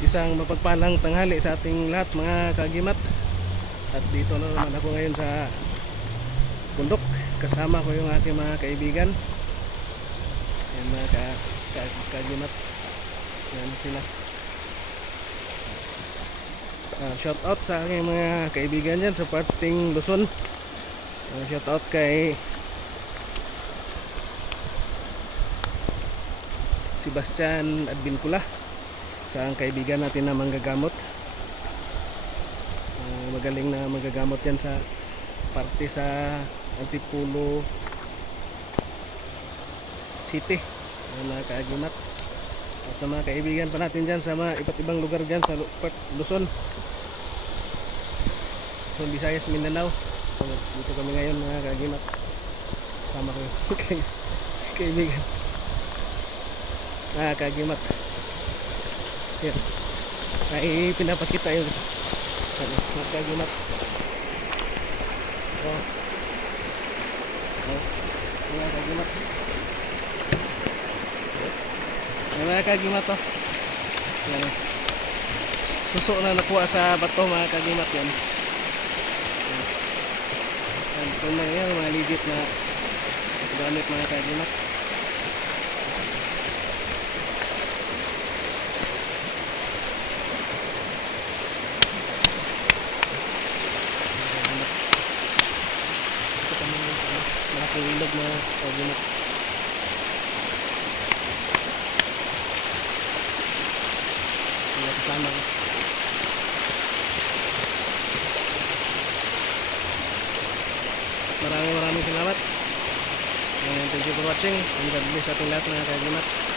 Isang mapagpalang tanghali sa ating lahat mga kagimat. At dito na naman ako ngayon sa bundok. Kasama ko yung aking mga kaibigan. Yan mga kagimat. Yan sila. Shout out sa aking mga kaibigan dyan sa parting Luzon. Shout out kay Sebastian Advincula, sa kaibigan natin na manggagamot. Magaling na manggagamot yan sa parte sa Antipolo City, mga kaagimat. At sa mga kaibigan pa natin dyan sa mga iba't ibang lugar dyan sa Luzon, Luzon, Visayas, Mindanao. So, dito kami ngayon mga kaagimat. Kasama ko yung kaibigan kagimat. Yan. Ay pinapakita yung mga kagimat. Oh. Oh. Mga kagimat. Mga kagimat to. Yan. Suso na nakuha sa bato mga kagimat yan. Ito na yan mga legit na gamit mga kagimat. Malaking ilog mga kagimat. Mga kasama ko. Maraming salamat. And thank you for watching. And God bless ating lahat mga kagimat.